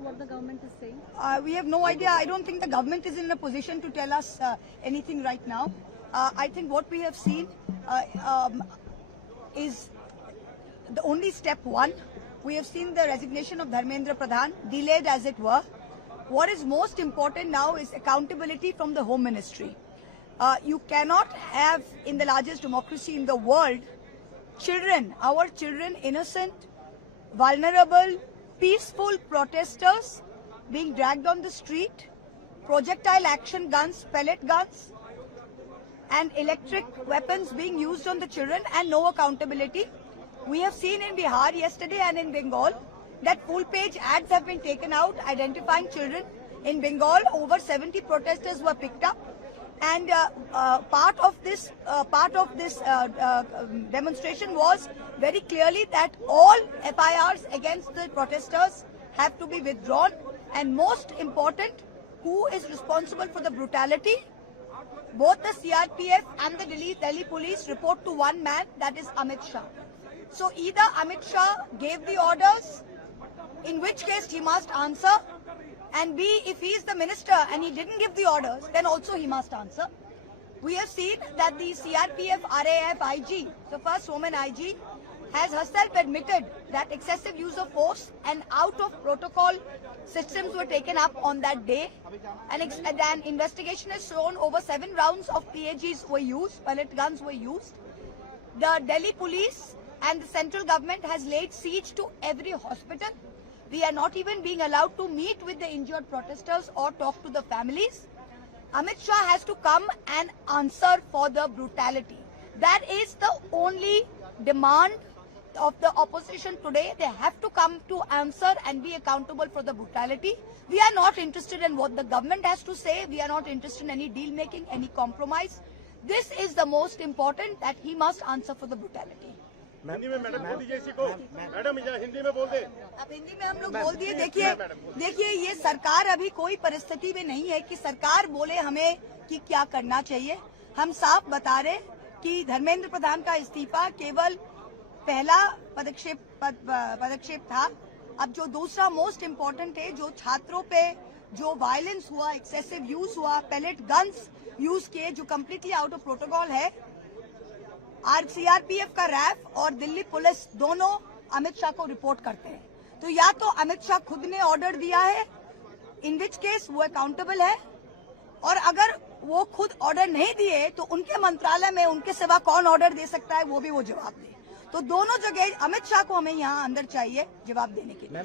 What the government is saying? We have no idea. I don't think the government is in a position to tell us anything right now. I think what we have seen is the only step one. We have seen the resignation of Dharmendra Pradhan, delayed as it were. What is most important now is accountability from the Home Ministry. You cannot have, in the largest democracy in the world, children, our children, innocent, vulnerable, peaceful protesters being dragged on the street, projectile action guns, pellet guns, and electric weapons being used on the children, and no accountability. We have seen in Bihar yesterday and in Bengal that full-page ads have been taken out identifying children. In Bengal, over 70 protesters were picked up, and part of this demonstration was very clearly that all FIRs against the protesters have to be withdrawn, and most important, who is responsible for the brutality? Both the CRPF and the Delhi police report to one man, that is Amit Shah. So either Amit Shah gave the orders, in which case he must answer, and B, if he is the minister and he didn't give the orders, then also he must answer. We have seen that the CRPF RAF IG, the first woman IG, has herself admitted that excessive use of force and out of protocol systems were taken up on that day. And an investigation has shown over 7 rounds of PAGs were used, pellet guns were used. The Delhi police and the central government has laid siege to every hospital. We are not even being allowed to meet with the injured protesters or talk to the families. Amit Shah has to come and answer for the brutality. That is the only demand of the opposition today. They have to come to answer and be accountable for the brutality. We are not interested in what the government has to say. We are not interested in any deal making, any compromise. This is the most important, that he must answer for the brutality. Hindi में madam Modi ji को madam Hindi में बोल दे। अब हिंदी में हम लोग बोल दिए। देखिए ये सरकार अभी कोई परिस्थिति में नहीं है कि सरकार बोले हमें कि क्या करना चाहिए। हम साफ बता रहे कि धर्मेंद्र प्रधान का इस्तीफा केवल पहला पदक्षेप था। अब जो दूसरा मोस्ट इम्पोर्टेंट है, जो छात्रों पे जो वायलेंस हुआ, एक्सेसिव यूज हुआ, पैलेट गन्स यूज किए, जो कम्प्लीटली आउट ऑफ प्रोटोकॉल है, CRPF का रैफ और दिल्ली पुलिस दोनों अमित शाह को रिपोर्ट करते हैं। तो या तो अमित शाह खुद ने ऑर्डर दिया है, इन विच केस वो अकाउंटेबल है, और अगर वो खुद ऑर्डर नहीं दिए तो उनके मंत्रालय में उनके सिवा कौन ऑर्डर दे सकता है, वो भी वो जवाब दे। तो दोनों जगह अमित शाह को हमें यहाँ अंदर चाहिए जवाब देने के लिए।